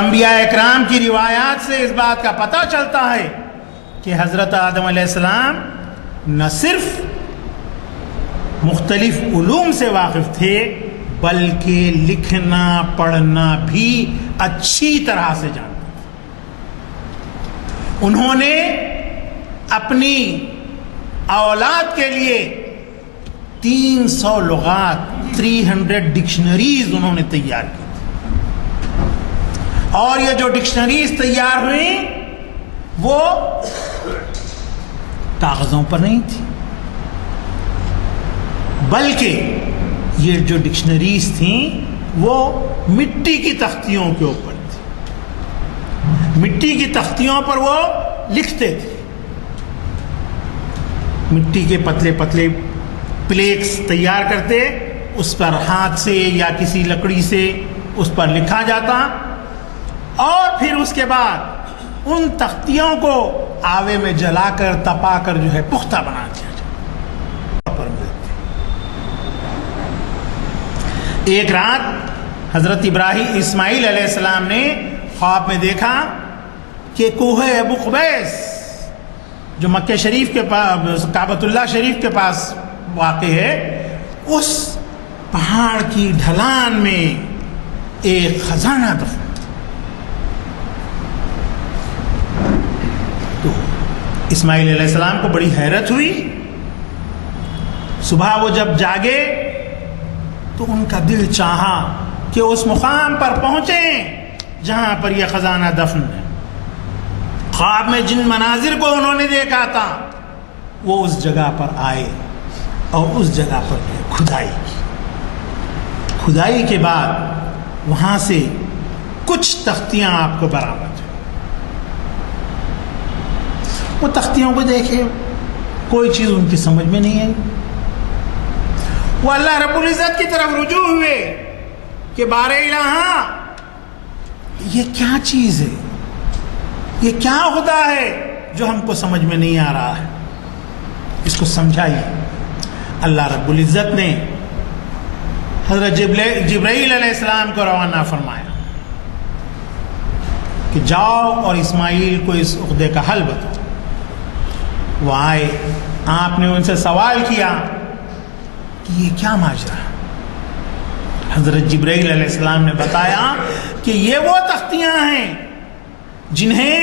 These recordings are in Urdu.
انبیاء اکرام کی روایات سے اس بات کا پتہ چلتا ہے کہ حضرت آدم علیہ السلام نہ صرف مختلف علوم سے واقف تھے بلکہ لکھنا پڑھنا بھی اچھی طرح سے جانتے تھے۔ انہوں نے اپنی اولاد کے لیے 300 لغات 300 ڈکشنریز انہوں نے تیار کی تھی، اور یہ جو ڈکشنریز تیار ہوئیں وہ کاغذوں پر نہیں تھی، بلکہ یہ جو ڈکشنریز تھیں وہ مٹی کی تختیوں کے اوپر تھی۔ مٹی کی تختیوں پر وہ لکھتے تھے، مٹی کے پتلے پتلے پلیٹس تیار کرتے، اس پر ہاتھ سے یا کسی لکڑی سے اس پر لکھا جاتا، اور پھر اس کے بعد ان تختیوں کو آوے میں جلا کر تپا کر جو ہے پختہ بنا دیا جاتا۔ ایک رات حضرت اسماعیل علیہ السلام نے خواب میں دیکھا کہ کوہ ابو قبیس جو مکہ شریف کے پاس کعبۃ اللہ شریف کے پاس واقع ہے، اس پہاڑ کی ڈھلان میں ایک خزانہ دفن۔ تو اسماعیل علیہ السلام کو بڑی حیرت ہوئی۔ صبح وہ جب جاگے تو ان کا دل چاہا کہ اس مقام پر پہنچیں جہاں پر یہ خزانہ دفن ہے۔ خواب میں جن مناظر کو انہوں نے دیکھا تھا وہ اس جگہ پر آئے اور اس جگہ پر کھدائی کی۔ کھدائی کے بعد وہاں سے کچھ تختیاں آپ کو برآمد ہوئی۔ وہ تختیوں کو دیکھے، کوئی چیز ان کی سمجھ میں نہیں آئی۔ وہ اللہ رب العزت کی طرف رجوع ہوئے کہ بار الہ، یہ کیا چیز ہے، یہ کیا خدا ہے جو ہم کو سمجھ میں نہیں آ رہا ہے، اس کو سمجھائیے۔ اللہ رب العزت نے حضرت جبرائیل علیہ السلام کو روانہ فرمایا کہ جاؤ اور اسماعیل کو اس عقدے کا حل بتاؤ۔ وہ آئے، آپ نے ان سے سوال کیا کہ یہ کیا ماجرا ہے۔ حضرت جبرائیل علیہ السلام نے بتایا کہ یہ وہ تختیاں ہیں جنہیں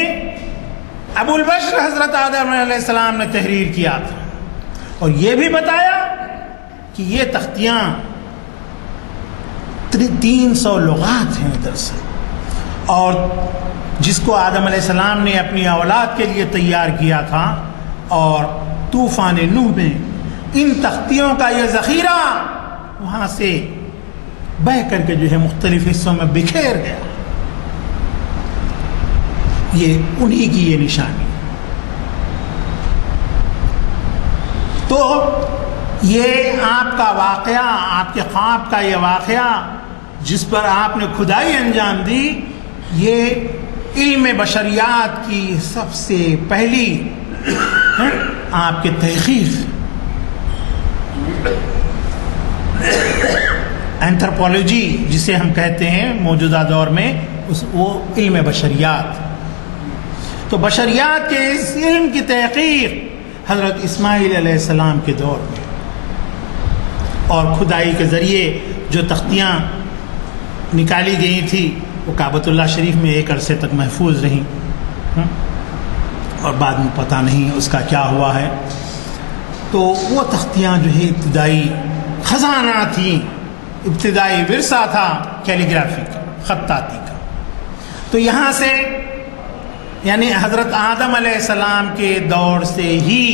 ابو البشر حضرت آدم علیہ السلام نے تحریر کیا تھا، اور یہ بھی بتایا کہ یہ تختیاں 300 لغات ہیں دراصل، اور جس کو آدم علیہ السلام نے اپنی اولاد کے لیے تیار کیا تھا، اور طوفان نوح میں ان تختیوں کا یہ ذخیرہ وہاں سے بہہ کر کے جو ہے مختلف حصوں میں بکھیر گیا۔ یہ انہی کی یہ نشانی۔ تو یہ آپ کا واقعہ، آپ کے خواب کا یہ واقعہ جس پر آپ نے کھدائی انجام دی، یہ علم بشریات کی سب سے پہلی آپ کی تحقیق، اینتھروپولوجی جسے ہم کہتے ہیں موجودہ دور میں، وہ علم بشریات۔ تو بشریات کے اس علم کی تحقیق حضرت اسماعیل علیہ السلام کے دور میں، اور کھدائی کے ذریعے جو تختیاں نکالی گئی تھی وہ کعبۃ اللہ شریف میں ایک عرصے تک محفوظ رہیں، اور بعد میں پتہ نہیں اس کا کیا ہوا ہے۔ تو وہ تختیاں جو ہے ابتدائی خزانہ تھیں، ابتدائی ورثہ تھا کیلیگرافی کا، خطاطی کا۔ تو یہاں سے یعنی حضرت آدم علیہ السلام کے دور سے ہی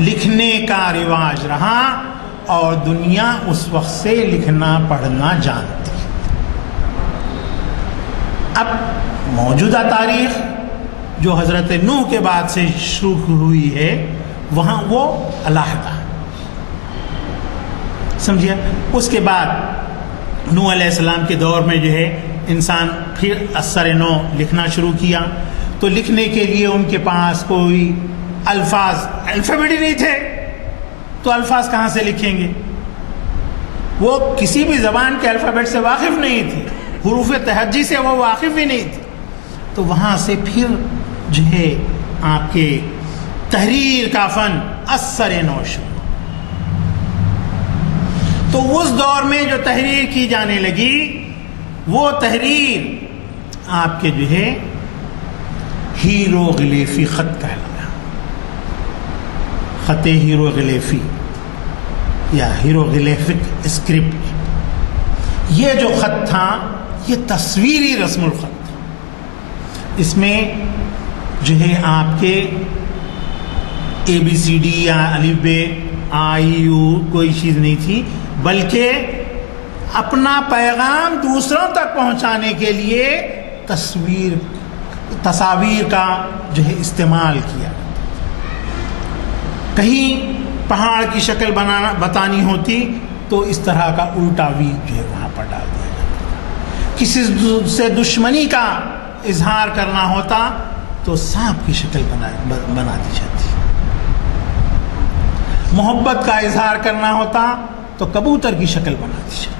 لکھنے کا رواج رہا، اور دنیا اس وقت سے لکھنا پڑھنا جانتی۔ اب موجودہ تاریخ جو حضرت نوح کے بعد سے شروع ہوئی ہے، وہاں وہ علیحدہ سمجھیے۔ اس کے بعد نوح علیہ السلام کے دور میں جو ہے انسان پھر اثر نو لکھنا شروع کیا، تو لکھنے کے لیے ان کے پاس کوئی الفاظ، الفابیٹ ہی نہیں تھے، تو الفاظ کہاں سے لکھیں گے؟ وہ کسی بھی زبان کے الفابیٹ سے واقف نہیں تھے، حروف تہجی سے وہ واقف ہی نہیں تھے. تو وہاں سے پھر جو ہے آپ کے تحریر کا فن اثر نو شروع. تو اس دور میں جو تحریر کی جانے لگی وہ تحریر آپ کے جو ہے ہیروغلیفی خط کہلایا. خط ہیروغلیفی یا ہیروغلیفک اسکرپٹ. یہ جو خط تھا یہ تصویری رسم الخط تھا. اس میں جو ہے آپ کے ABCD یا الف ب آئی یو کوئی چیز نہیں تھی، بلکہ اپنا پیغام دوسروں تک پہنچانے کے لیے تصاویر کا جو ہے استعمال کیا. کہیں پہاڑ کی شکل بتانی ہوتی تو اس طرح کا الٹا وی جو ہے وہاں پر ڈال دیا جاتا. کسی سے دشمنی کا اظہار کرنا ہوتا تو سانپ کی شکل بنا دی جاتی. محبت کا اظہار کرنا ہوتا تو کبوتر کی شکل بنا دی جاتی.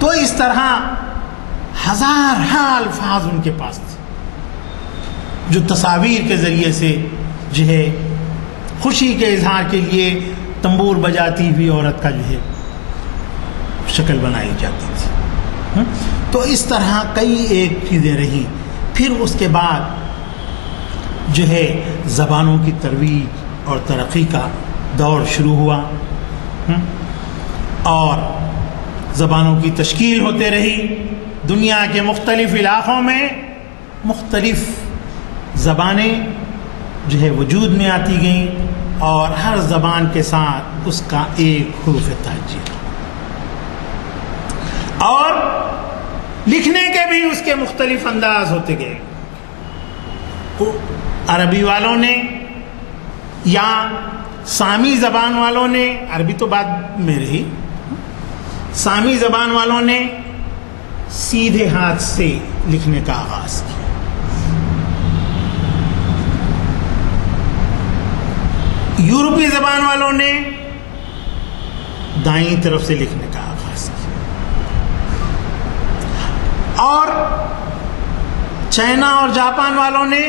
تو اس طرح ہزار الفاظ ان کے پاس تھے جو تصاویر کے ذریعے سے جو ہے خوشی کے اظہار کے لیے تنبور بجاتی ہوئی عورت کا جو ہے شکل بنائی جاتی تھی. تو اس طرح کئی ایک چیزیں رہی. پھر اس کے بعد جو ہے زبانوں کی ترویج اور ترقی کا دور شروع ہوا اور زبانوں کی تشکیل ہوتے رہی. دنیا کے مختلف علاقوں میں مختلف زبانیں جو ہے وجود میں آتی گئیں اور ہر زبان کے ساتھ اس کا ایک حروف تہجی اور لکھنے کے بھی اس کے مختلف انداز ہوتے گئے. عربی والوں نے یا سامی زبان والوں نے، عربی تو بعد میں رہی، سامی زبان والوں نے سیدھے ہاتھ سے لکھنے کا آغاز کیا. یورپی زبان والوں نے دائیں طرف سے لکھنے کا آغاز کیا اور چائنا اور جاپان والوں نے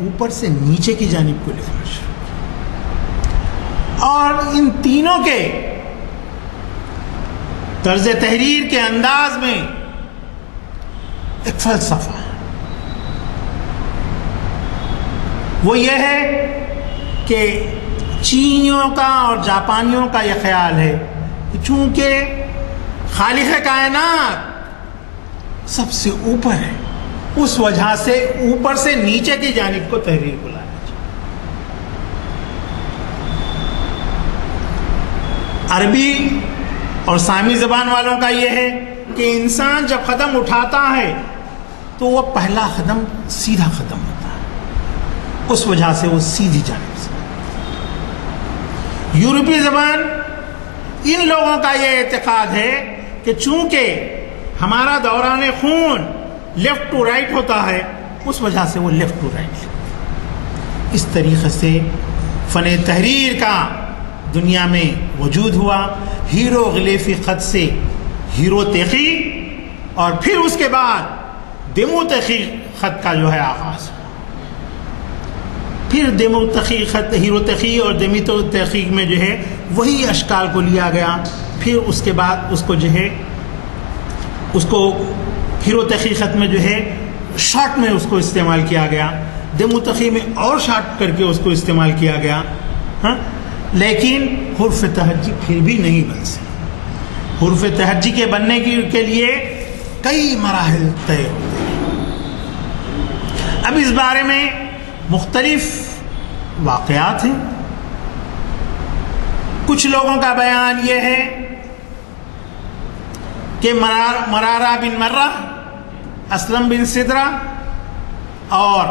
اوپر سے نیچے کی جانب کو لکھنا شروع کیا. اور ان تینوں کے طرز تحریر کے انداز میں ایک فلسفہ ہے. وہ یہ ہے کہ چینیوں کا اور جاپانیوں کا یہ خیال ہے کہ چونکہ خالق کائنات سب سے اوپر ہے، اس وجہ سے اوپر سے نیچے کی جانب کو تحریر کو لانا چاہیے. عربی اور سامی زبان والوں کا یہ ہے کہ انسان جب قدم اٹھاتا ہے تو وہ پہلا قدم سیدھا قدم ہوتا ہے، اس وجہ سے وہ سیدھی جانب سے. یورپی زبان ان لوگوں کا یہ اعتقاد ہے کہ چونکہ ہمارا دوران خون لیفٹ ٹو رائٹ ہوتا ہے، اس وجہ سے وہ لیفٹ ٹو رائٹ. اس طریقے سے فن تحریر کا دنیا میں وجود ہوا. ہیروغلیفی خط سے ہیروتیقی اور پھر اس کے بعد دیموتیقی خط کا جو ہے آغاز ہوا. پھر دیموتیقی خط، ہیروتیقی اور دیموتیقی میں جو ہے وہی اشکال کو لیا گیا. پھر اس کے بعد اس کو جو ہے اس کو ہیروتیقی خط میں جو ہے شارٹ میں اس کو استعمال کیا گیا، دیموتیقی میں اور شارٹ کر کے اس کو استعمال کیا گیا. لیکن حرف تہجی پھر بھی نہیں بن سکی. حرف تہجی کے بننے کے لیے کئی مراحل طے ہوتے ہیں. اب اس بارے میں مختلف واقعات ہیں. کچھ لوگوں کا بیان یہ ہے کہ مرارہ بن مرہ، اسلم بن صدرہ اور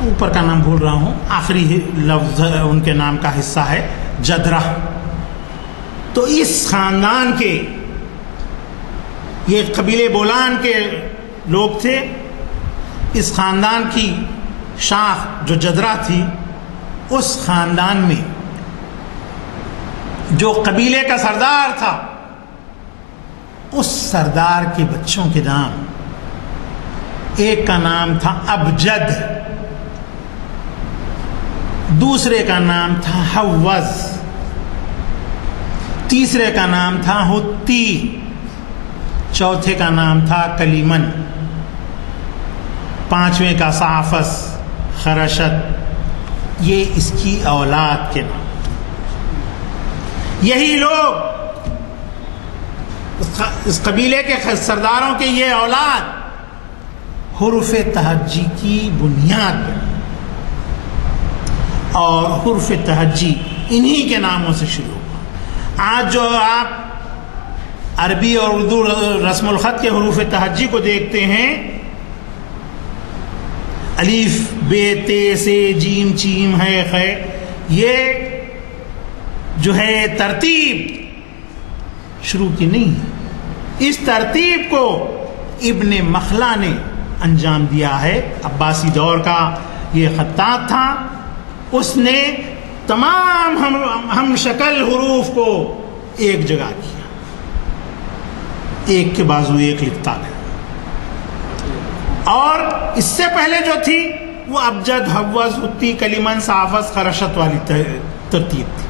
اوپر کا نام بھول رہا ہوں، آخری لفظ ان کے نام کا حصہ ہے جدرہ. تو اس خاندان کے، یہ قبیلے بولان کے لوگ تھے. اس خاندان کی شاخ جو جدرہ تھی، اس خاندان میں جو قبیلے کا سردار تھا، اس سردار کے بچوں کے نام، ایک کا نام تھا ابجد، دوسرے کا نام تھا حوز، تیسرے کا نام تھا ہتی، چوتھے کا نام تھا کلیمن، پانچویں کا صافس، خرشت، یہ اس کی اولاد کے نام۔ یہی لوگ اس قبیلے کے سرداروں کے یہ اولاد حروف تہجی کی بنیاد پر، اور حروف تہجی انہی کے ناموں سے شروع ہوا۔ آج جو آپ عربی اور اردو رسم الخط کے حروف تہجی کو دیکھتے ہیں، الف بے تے سے جیم چیم ہے خے، یہ جو ہے ترتیب شروع کی نہیں ہے، اس ترتیب کو ابن مخلا نے انجام دیا ہے۔ عباسی دور کا یہ خطاط تھا، اس نے تمام ہم شکل حروف کو ایک جگہ کیا، ایک کے بازو ایک لکھتا گیا۔ اور اس سے پہلے جو تھی وہ ابجد، حوز، ہتی، کلیمن، صافس، خرشت والی ترتیب تھی۔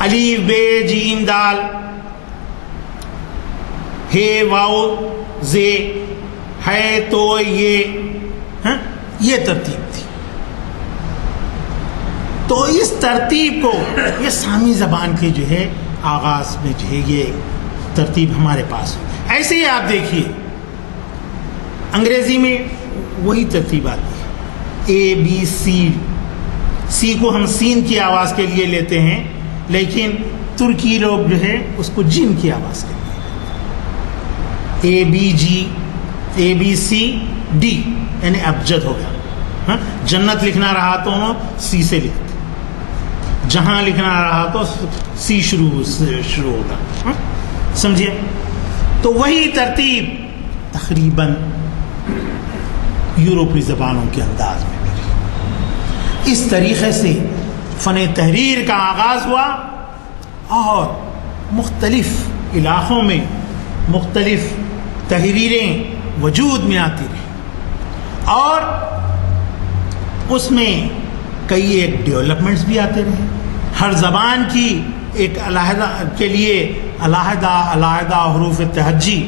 الف بے جیم دال، ہے واؤ زے، ہے تو یہ ترتیب تھی۔ تو اس ترتیب کو، یہ سامی زبان کی جو ہے آغاز میں جو ہے یہ ترتیب ہمارے پاس ہے۔ ایسے ہی آپ دیکھیے انگریزی میں وہی ترتیب آتی ہے، اے بی سی، سی کو ہم سین کی آواز کے لیے لیتے ہیں، لیکن ترکی لوگ جو ہے اس کو جیم کی آواز کے لیے لیتے ہیں۔ اے بی جی، اے بی سی ڈی، یعنی ابجد ہو گیا۔ جنت لکھنا رہا تو سی سے لکھتے، جہاں لکھنا رہا تو سی شروع ہوگا، سمجھے؟ تو وہی ترتیب تقریباً یورپی زبانوں کے انداز میں ملی۔ اس طریقے سے فن تحریر کا آغاز ہوا، اور مختلف علاقوں میں مختلف تحریریں وجود میں آتی رہی، اور اس میں کئی ایک ڈیولپمنٹس بھی آتے رہے۔ ہر زبان کی ایک علیحدہ کے لیے علیحدہ حروف تہجی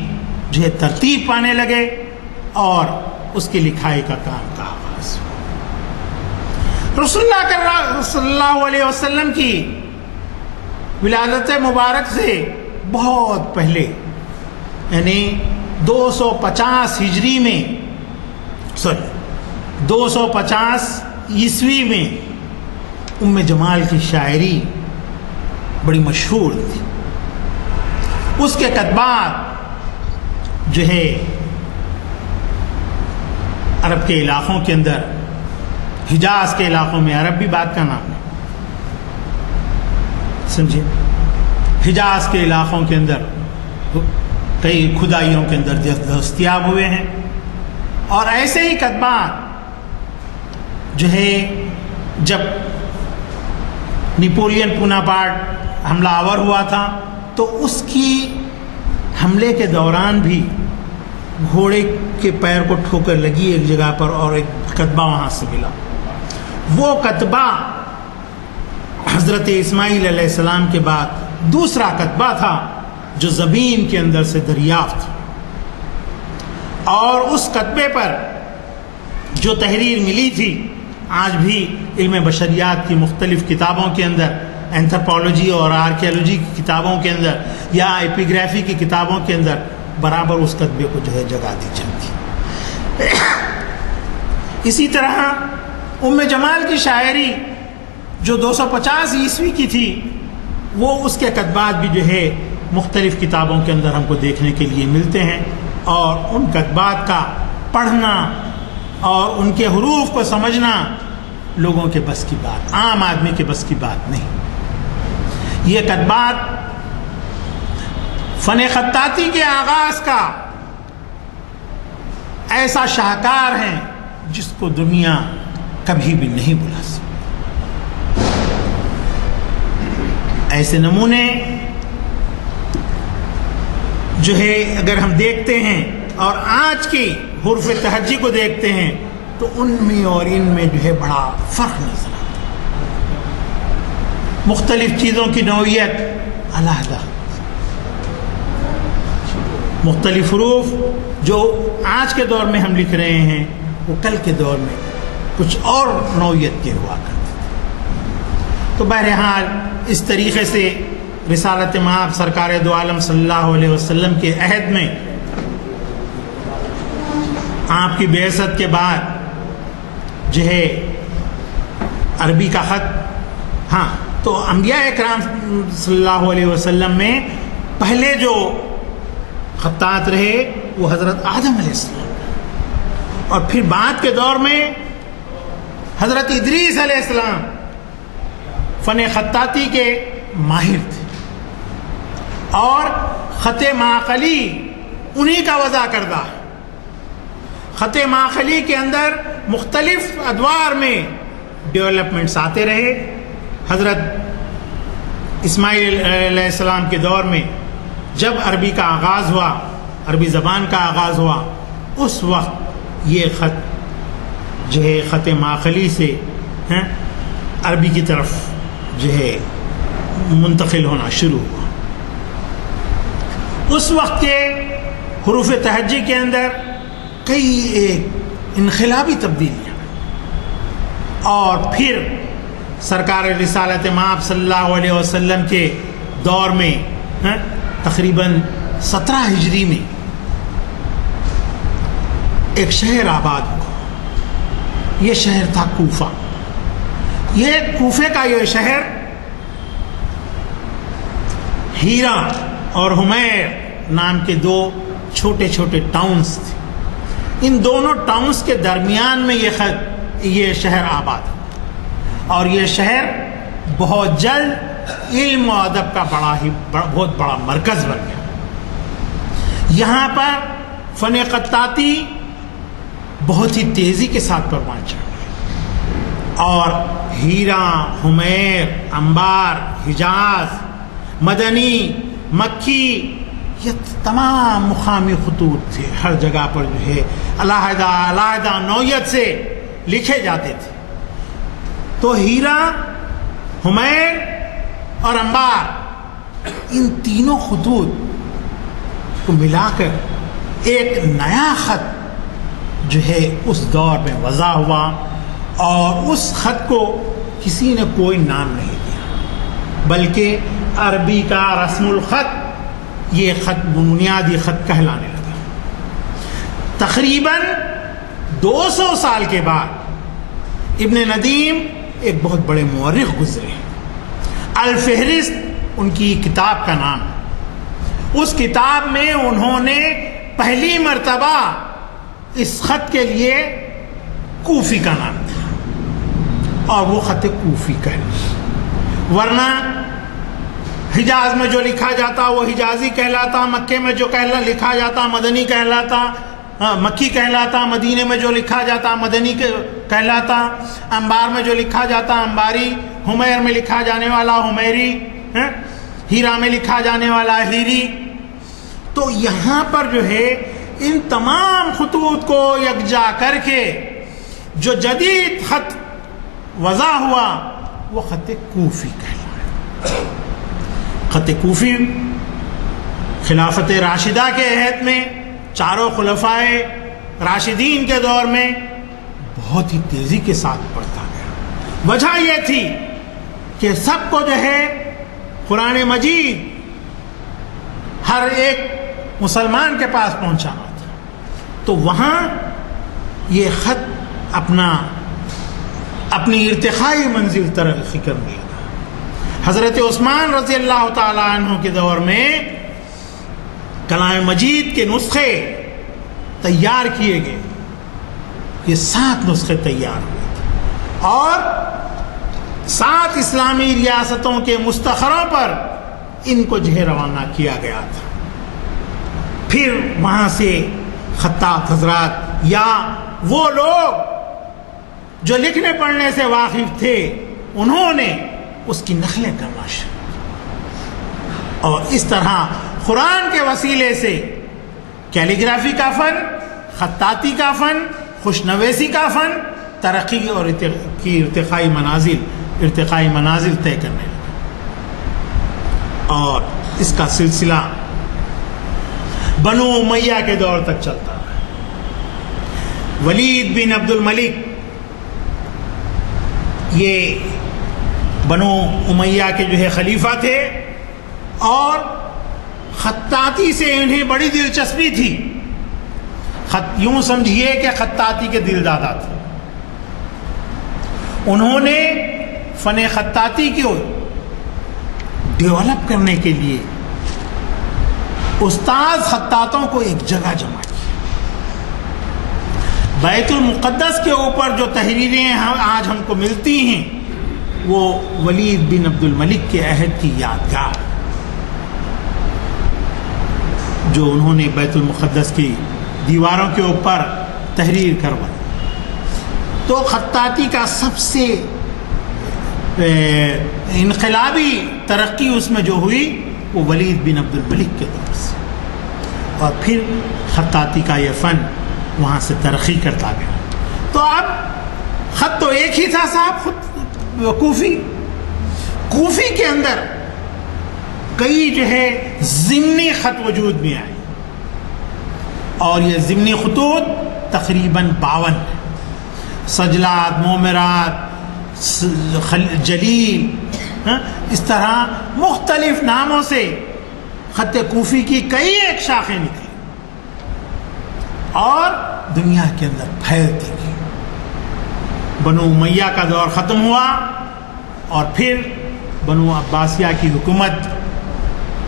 جو ہے ترتیب پانے لگے، اور اس کی لکھائی کا کام کا آغاز ہوا۔ رسول اللہ صلی اللہ علیہ وسلم کی ولادت مبارک سے بہت پہلے، یعنی 250 ہجری میں، 250 عیسوی میں ام جمال کی شاعری بڑی مشہور تھی۔ اس کے کتبات جو ہے عرب کے علاقوں کے اندر، حجاز کے علاقوں میں، عرب بھی بات کا نام ہے، سمجھے؟ حجاز کے علاقوں کے اندر کئی کھدائیوں کے اندر دستیاب ہوئے ہیں، اور ایسے ہی کتبات جو ہے جب نیپولین بوناپارٹ حملہ آور ہوا تھا تو اس کی حملے کے دوران بھی گھوڑے کے پیر کو ٹھوکر لگی ایک جگہ پر، اور ایک کتبہ وہاں سے ملا۔ وہ کتبہ حضرت اسماعیل علیہ السلام کے بعد دوسرا کتبہ تھا جو زمین کے اندر سے دریافت، اور اس کتبے پر جو تحریر ملی تھی آج بھی علم بشریات کی مختلف کتابوں کے اندر، اینتھروپولوجی اور آرکیالوجی کی کتابوں کے اندر یا ایپیگرافی کی کتابوں کے اندر برابر اس کتبے کو جو ہے جگہ دی جاتی۔ اسی طرح ام جمال کی شاعری جو 250 عیسوی کی تھی، وہ اس کے کتبات بھی جو ہے مختلف کتابوں کے اندر ہم کو دیکھنے کے لیے ملتے ہیں، اور ان کتبات کا پڑھنا اور ان کے حروف کو سمجھنا لوگوں کے بس کی بات، عام آدمی کے بس کی بات نہیں۔ یہ کتبات فن خطاطی کے آغاز کا ایسا شاہکار ہیں جس کو دنیا کبھی بھی نہیں بھلا سکتی۔ ایسے نمونے جو ہے اگر ہم دیکھتے ہیں اور آج کی حروف تہجی کو دیکھتے ہیں تو ان میں اور ان میں جو ہے بڑا فرق نظر آتا ہے. مختلف چیزوں کی نوعیت علیحدہ، مختلف حروف جو آج کے دور میں ہم لکھ رہے ہیں وہ کل کے دور میں کچھ اور نوعیت کے ہوا کرتے تھے. تو بہرحال اس طریقے سے رسالت مآب سرکار دو عالم صلی اللہ علیہ وسلم کے عہد میں آپ کی بعثت کے بعد جو ہے عربی کا خط، ہاں تو انبیاء اکرام صلی اللہ علیہ وسلم میں پہلے جو خطاط رہے وہ حضرت آدم علیہ السلام، اور پھر بعد کے دور میں حضرت ادریس علیہ السلام فن خطاطی کے ماہر تھے، اور خط معقلی انہی کا وضع کردہ ہے. خط معقلی کے اندر مختلف ادوار میں ڈیولپمنٹس آتے رہے. حضرت اسماعیل علیہ السلام کے دور میں جب عربی کا آغاز ہوا، عربی زبان کا آغاز ہوا، اس وقت یہ خط جو ہے خط معقلی سے عربی کی طرف جو ہے منتقل ہونا شروع ہوا. اس وقت کے حروف تہجی کے اندر کئی ایک انقلابی تبدیلیاں، اور پھر سرکار رسالت مآب صلی اللہ علیہ وسلم کے دور میں تقریباً 17 ہجری میں ایک شہر آباد ہوا. یہ شہر تھا کوفہ. یہ کوفے کا یہ شہر ہیرا اور حمیر نام کے دو چھوٹے چھوٹے ٹاؤنز تھے. ان دونوں ٹاؤنز کے درمیان میں یہ شہر آباد ہے، اور یہ شہر بہت جلد علم و ادب کا بہت بڑا مرکز بن گیا. یہاں پر فن خطاطی بہت ہی تیزی کے ساتھ پروان چڑھ گئی، اور ہیرا، حمیر، انبار، حجاز، مدنی، مکی، یہ تمام مقامی خطوط تھے. ہر جگہ پر جو ہے علیحدہ علیحدہ نوعیت سے لکھے جاتے تھے. تو ہیرا، حمیر اور انبار، ان تینوں خطوط کو ملا کر ایک نیا خط جو ہے اس دور میں وضع ہوا، اور اس خط کو کسی نے کوئی نام نہیں دیا، بلکہ عربی کا رسم الخط یہ خط بنیادی خط کہلانے لگا. تقریباً 200 سال کے بعد ابن ندیم ایک بہت بڑے مورخ گزرے. الفہرست ان کی کتاب کا نام ہے. اس کتاب میں انہوں نے پہلی مرتبہ اس خط کے لیے کوفی کا نام دیا، اور وہ خط کوفی کہلاتا. ورنہ حجاز میں جو لکھا جاتا وہ حجازی کہلاتا، مکے میں جو لکھا جاتا مدنی کہلاتا، مکی کہلاتا، مدینے میں جو لکھا جاتا مدنی کہلاتا، انبار میں جو لکھا جاتا انباری، حمیر میں لکھا جانے والا حمیری، ہیرا میں لکھا جانے والا ہیری. تو یہاں پر جو ہے ان تمام خطوط کو یکجا کر کے جو جدید خط وضع ہوا وہ خط کوفی کہلاتا. خط کوفی خلافت راشدہ کے عہد میں، چاروں خلفائے راشدین کے دور میں بہت ہی تیزی کے ساتھ بڑھتا گیا. وجہ یہ تھی کہ سب کو جو ہے قرآن مجید ہر ایک مسلمان کے پاس پہنچانا تھا. تو وہاں یہ خط اپنی ارتقائی منزل ترقی کر گیا. حضرت عثمان رضی اللہ تعالی عنہ کے دور میں کلام مجید کے نسخے تیار کیے گئے. یہ 7 نسخے تیار ہوئے تھے، اور 7 اسلامی ریاستوں کے مستخروں پر ان کو جو ہے روانہ کیا گیا تھا. پھر وہاں سے خطاط حضرات یا وہ لوگ جو لکھنے پڑھنے سے واقف تھے انہوں نے اس کی نقلیں کرنا شروع. اور اس طرح قرآن کے وسیلے سے کیلیگرافی کا فن، خطاطی کا فن، خوشنویسی کا فن ترقی اور کی ارتقائی منازل طے کرنے لگا، اور اس کا سلسلہ بنو امیہ کے دور تک چلتا ہے۔ ولید بن عبد الملک یہ بنو امیہ کے جو ہے خلیفہ تھے، اور خطاطی سے انہیں بڑی دلچسپی تھی۔ یوں سمجھیے کہ خطاطی کے دل دادا تھے۔ انہوں نے فن خطاطی کو ڈیولپ کرنے کے لیے استاد خطاطوں کو ایک جگہ جمع کی۔ بیت المقدس کے اوپر جو تحریریں آج ہم کو ملتی ہیں وہ ولید بن عبد الملک کے عہد کی یادگار، جو انہوں نے بیت المقدس کی دیواروں کے اوپر تحریر کروائی۔ تو خطاطی کا سب سے انقلابی ترقی اس میں جو ہوئی وہ ولید بن عبد الملک کے دور سے، اور پھر خطاطی کا یہ فن وہاں سے ترقی کرتا گیا۔ تو اب خط تو ایک ہی تھا صاحب، خود کوفی کے اندر کئی جو ہے ضمنی خط وجود میں آئے، اور یہ ضمنی خطوط تقریباً 52 ہیں۔ سجلات، مومرات، جلیل، اس طرح مختلف ناموں سے خط کوفی کی کئی ایک شاخیں نکلی اور دنیا کے اندر پھیلتی گئی۔ بنو امیہ کا دور ختم ہوا، اور پھر بنو عباسیہ کی حکومت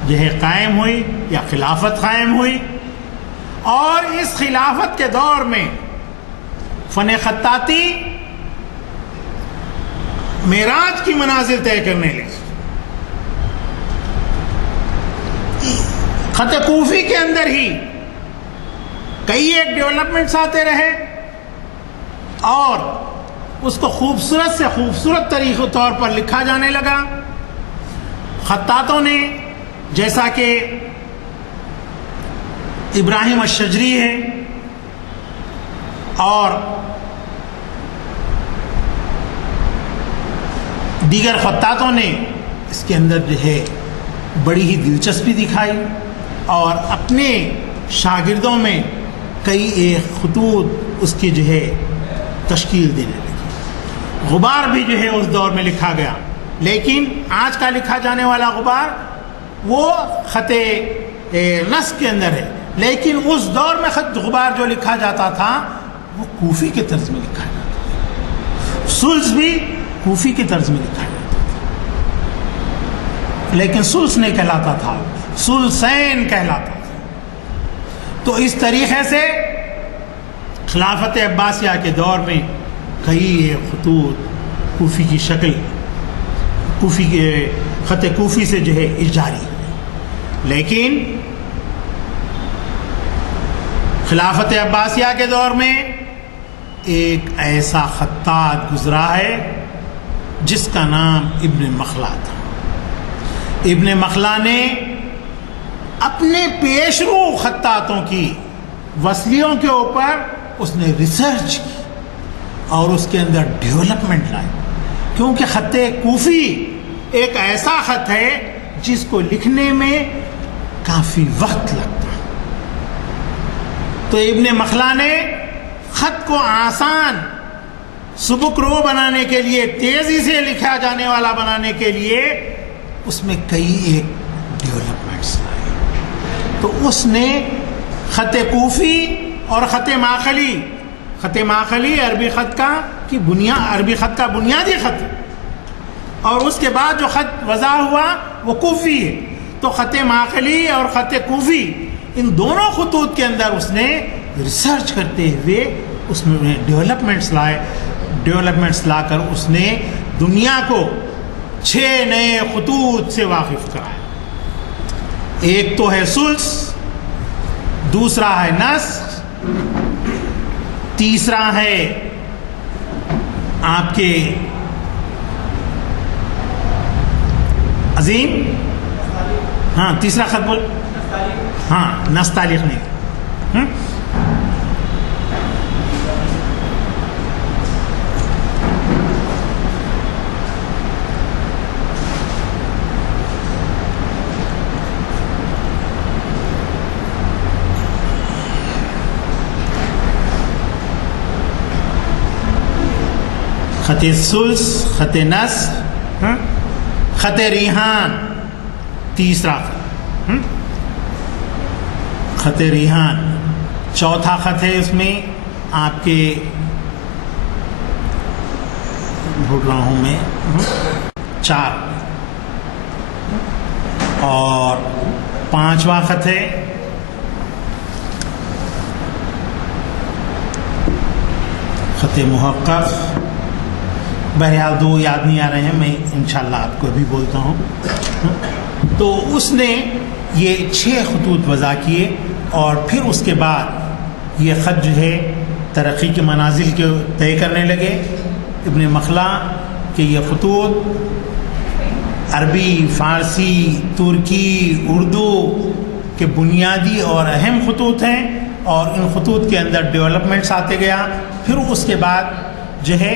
جو ہے قائم ہوئی، یا خلافت قائم ہوئی، اور اس خلافت کے دور میں فن خطاطی معراج کی منازل طے کرنے لگی۔ خط کوفی کے اندر ہی کئی ایک ڈیولپمنٹس آتے رہے، اور اس کو خوبصورت سے خوبصورت طریقے طور پر لکھا جانے لگا۔ خطاطوں نے، جیسا کہ ابراہیم الشجری ہے اور دیگر خطاطوں نے اس کے اندر جو ہے بڑی ہی دلچسپی دکھائی، اور اپنے شاگردوں میں کئی ایک خطوط اس کی جو ہے تشکیل دینے لگی۔ غبار بھی جو ہے اس دور میں لکھا گیا، لیکن آج کا لکھا جانے والا غبار وہ خط نسخ کے اندر ہے، لیکن اس دور میں خط غبار جو لکھا جاتا تھا وہ کوفی کے طرز میں لکھا جاتا تھا، سلس بھی کوفی کے طرز میں لکھا جاتا تھا، لیکن سلس نہیں کہلاتا تھا، سلسین کہلاتا تھا۔ تو اس طریقے سے خلافت عباسیہ کے دور میں کئی خطوط کوفی کی شکل، کوفی کے خط کوفی سے جو ہے جاری ہے، لیکن خلافت عباسیہ کے دور میں ایک ایسا خطاط گزرا ہے جس کا نام ابن مخلا تھا۔ ابن مخلا نے اپنے پیشرو خطاطوں کی وسیلوں کے اوپر اس نے ریسرچ کی اور اس کے اندر ڈیولپمنٹ لائی، کیونکہ خط کوفی ایک ایسا خط ہے جس کو لکھنے میں کافی وقت لگتا ہے۔ تو ابن مخلا نے خط کو آسان، سبک رو بنانے کے لیے، تیزی سے لکھا جانے والا بنانے کے لیے اس میں کئی ایک ڈیولپمنٹس لائے۔ تو اس نے خط کوفی اور خط ماخلی عربی خط کا بنیادی خط، اور اس کے بعد جو خط وضع ہوا وہ کوفی ہے۔ تو خط ماخلی اور خط کوفی، ان دونوں خطوط کے اندر اس نے ریسرچ کرتے ہوئے اس میں ڈیولپمنٹس لا کر اس نے دنیا کو 6 نئے خطوط سے واقف کرایا۔ ایک تو ہے سلس، دوسرا ہے نسخ، تیسرا ہے آپ کے عظیم ہاں تیسرا خط بول. ہاں نستعلیق نہیں. خط سلس، خط نس، خط ریحان تیسرا خط ریحان. چوتھا خط ہے اس میں آپ کے، بھول رہا ہوں میں، 4. اور 5واں خط ہے خط محقق. بہرحال 2 یاد نہیں آ رہے ہیں، میں انشاءاللہ آپ کو ابھی بولتا ہوں. تو اس نے یہ 6 خطوط وضع کیے اور پھر اس کے بعد یہ خط جو ہے ترقی کے منازل کے طے کرنے لگے ابن مخلا کہ یہ خطوط عربی، فارسی، ترکی، اردو کے بنیادی اور اہم خطوط ہیں اور ان خطوط کے اندر ڈیولپمنٹس آتے گیا. پھر اس کے بعد جو ہے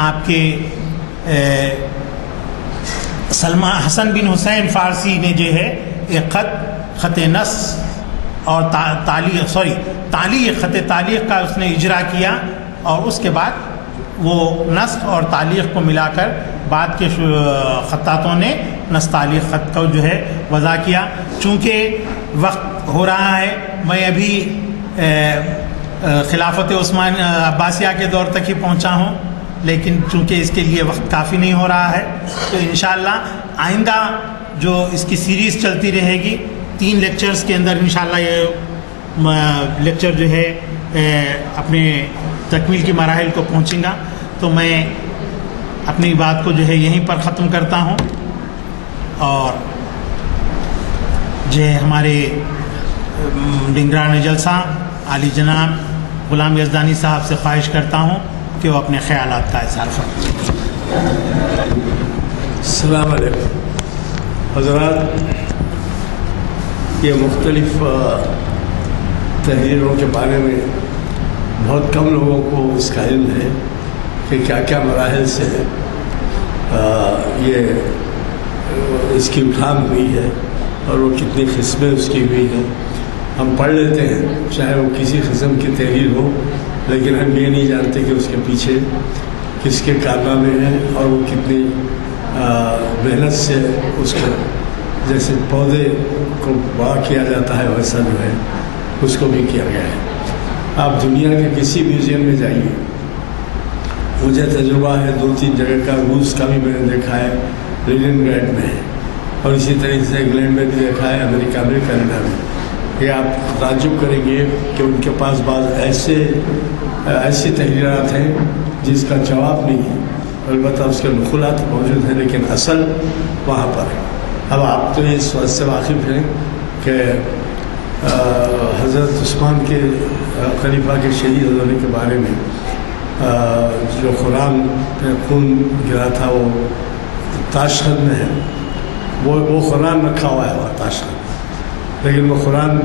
آپ کے حسن بن حسین فارسی نے جو ہے ایک خط نس اور تعلیق خط تعلیق کا اس نے اجرا کیا اور اس کے بعد وہ نسخ اور تعلیق کو ملا کر بعد کے خطاطوں نے نستعلیق خط کو جو ہے وضع کیا. چونکہ وقت ہو رہا ہے، میں ابھی خلافت عثمان عباسیہ کے دور تک ہی پہنچا ہوں، لیکن چونکہ اس کے لیے وقت کافی نہیں ہو رہا ہے تو انشاءاللہ آئندہ جو اس کی سیریز چلتی رہے گی 3 لیکچرز کے اندر انشاءاللہ یہ لیکچر جو ہے اپنے تکمیل کی مراحل کو پہنچیں گا. تو میں اپنی بات کو جو ہے یہیں پر ختم کرتا ہوں اور جو ہے ہمارے نگران جلسہ عالی جناب غلام یزدانی صاحب سے خواہش کرتا ہوں کہ وہ اپنے خیالات کا اظہار فرمائیں. السلام علیکم حضرات. یہ مختلف تحریروں کے بارے میں بہت کم لوگوں کو اس کا علم ہے کہ کیا کیا مراحل سے یہ اس کی اٹھان ہوئی ہے اور وہ کتنی قسمیں اس کی ہوئی ہیں. ہم پڑھ لیتے ہیں چاہے وہ کسی قسم کی تحریر ہو، لیکن ہم یہ نہیں جانتے کہ اس کے پیچھے کس کے کارنامے ہیں اور وہ کتنی محنت سے اس کو، جیسے پودے کو بڑا کیا جاتا ہے ویسا جو ہے اس کو بھی کیا گیا ہے. آپ دنیا کے کسی میوزیم میں جائیے، مجھے تجربہ ہے 2-3 جگہ کا، روس کا بھی میں نے دیکھا ہے، لینن گریڈ میں ہے، اور اسی طریقے سے انگلینڈ میں بھی دیکھا ہے، امریکہ میں، کینیڈا میں. یہ آپ تعجب کریں گے کہ ان کے پاس بعض ایسی تحریرات ہیں جس کا جواب نہیں ہے. البتہ اس کے نقولات موجود ہیں لیکن اصل وہاں پر ہے. اب آپ تو اس بات سے واقف ہیں کہ حضرت عثمان کے خلیفہ کے شہید ہونے کے بارے میں جو قرآن پہ خون گرا تھا وہ تاشقند میں ہے. وہ قرآن رکھا ہوا ہے وہاں تاشقند، لیکن وہ قرآن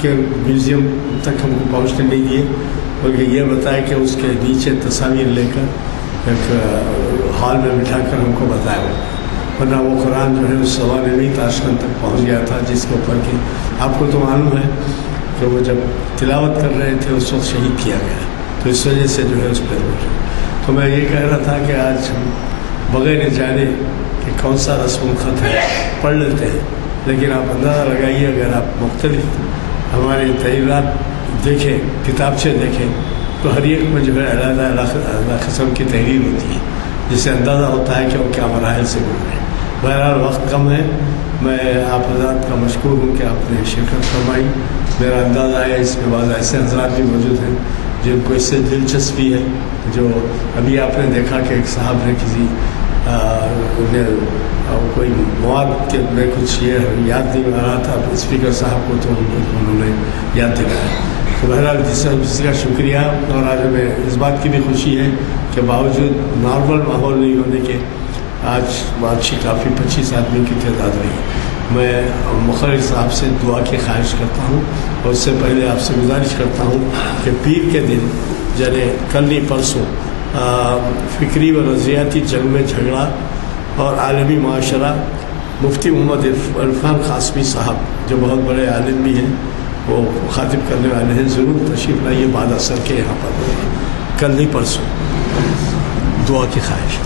کے میوزیم تک ہم کو پہنچنے نہیں دیے، بلکہ یہ بتایا کہ اس کے نیچے تصاویر لے کر ایک ہال میں بٹھا کر ہم کو بتایا. ورنہ وہ قرآن جو ہے اس زمانے میں ہی تاشقند تک پہنچ گیا تھا، جس کے اوپر کہ آپ کو تو معلوم ہے کہ وہ جب تلاوت کر رہے تھے اس وقت شہید کیا گیا، تو اس وجہ سے جو ہے اس پہ. تو میں یہ کہہ رہا تھا کہ آج ہم بغیر جانے کہ کون سا رسم الخط ہے پڑھ لیتے ہیں، لیکن آپ اندازہ لگائیے اگر آپ مختلف ہمارے تحریرات دیکھیں، کتابچے دیکھیں، تو ہر ایک میں جو ہے علیحدہ قسم کی تحریر ہوتی ہے، جس سے اندازہ ہوتا ہے کہ وہ کیا مراحل سے گزرے. بہرحال وقت کم ہے، میں آپ حضرات کا مشکور ہوں کہ آپ نے شرکت فرمائی. میرا اندازہ ہے اس میں بعض ایسے حضرات بھی موجود ہیں جن کو اس سے دلچسپی ہے. جو ابھی آپ نے دیکھا کہ ایک صاحب نے کسی کوئی مواد کے میں کچھ یہ یاد نہیں آ رہا تھا اسپیکر صاحب کو، تو انہوں نے یاد دلایا. تو بہرحال جس کا شکریہ. اور آج ہمیں اس بات کی بھی خوشی ہے کہ باوجود نارمل ماحول نہیں ہونے کے آج بات کافی 25 آدمی کی تعداد رہی. میں مخرج صاحب سے دعا کی خواہش کرتا ہوں، اور اس سے پہلے آپ سے گزارش کرتا ہوں کہ پیر کے دن یعنی کل نہیں پرسوں فکری و نظریاتی جنگ میں جھگڑا اور عالمی معاشرہ، مفتی محمد عرفان قاسمی صاحب جو بہت بڑے عالم بھی ہیں، وہ خاطب کرنے والے ہیں، ضرور تشریف لائیے بعد اثر کے یہاں پر کل نہیں پرسوں۔ دعا کی خواہش۔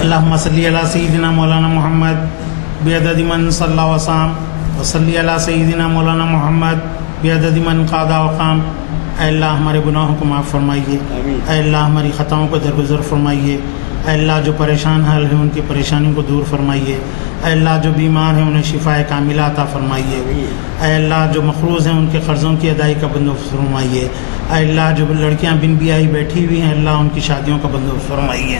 اللہم صلی علی سیدنا مولانا محمد بعدد من صلی وسام، وصلی علی سیدنا مولانا محمد بعدد من قاد وقام۔ اے اللہ ہمارے گناہوں کو معاف فرمائیے، اے اللہ ہماری خطاؤں کو درگزر فرمائیے، اے اللہ جو پریشان حال ہیں ان کی پریشانیوں کو دور فرمائیے، اے اللہ جو بیمار ہیں انہیں شفاء کاملہ عطا فرمائیے، اے اللہ جو مقروض ہیں ان کے قرضوں کی ادائی کا بندوبست فرمائیے، اے اللہ جو لڑکیاں بن بیاہی بیٹھی ہوئی ہیں اللہ ان کی شادیوں کا بندوبست فرمائیے،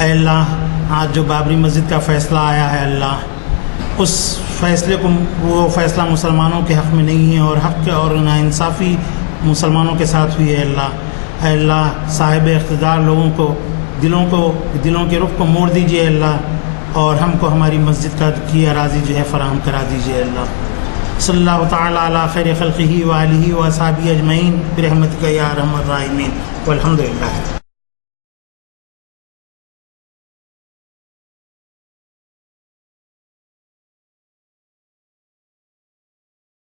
اے اللہ آج جو بابری مسجد کا فیصلہ آیا ہے اللہ اس فیصلے کو، وہ فیصلہ مسلمانوں کے حق میں نہیں ہے اور حق اور ناانصافی مسلمانوں کے ساتھ ہوئی ہے اللہ۔ اے اللہ صاحب اقتدار لوگوں کو دلوں کے رخ کو موڑ دیجیے اللہ، اور ہم کو ہماری مسجد کی اراضی جو ہے فراہم کرا دیجیے اللہ۔ صلی اللہ تعالی علی خیر خلقہ و آلہ و اصحابہ اجمعین برحمتک یا ارحم الراحمین والحمد للہ۔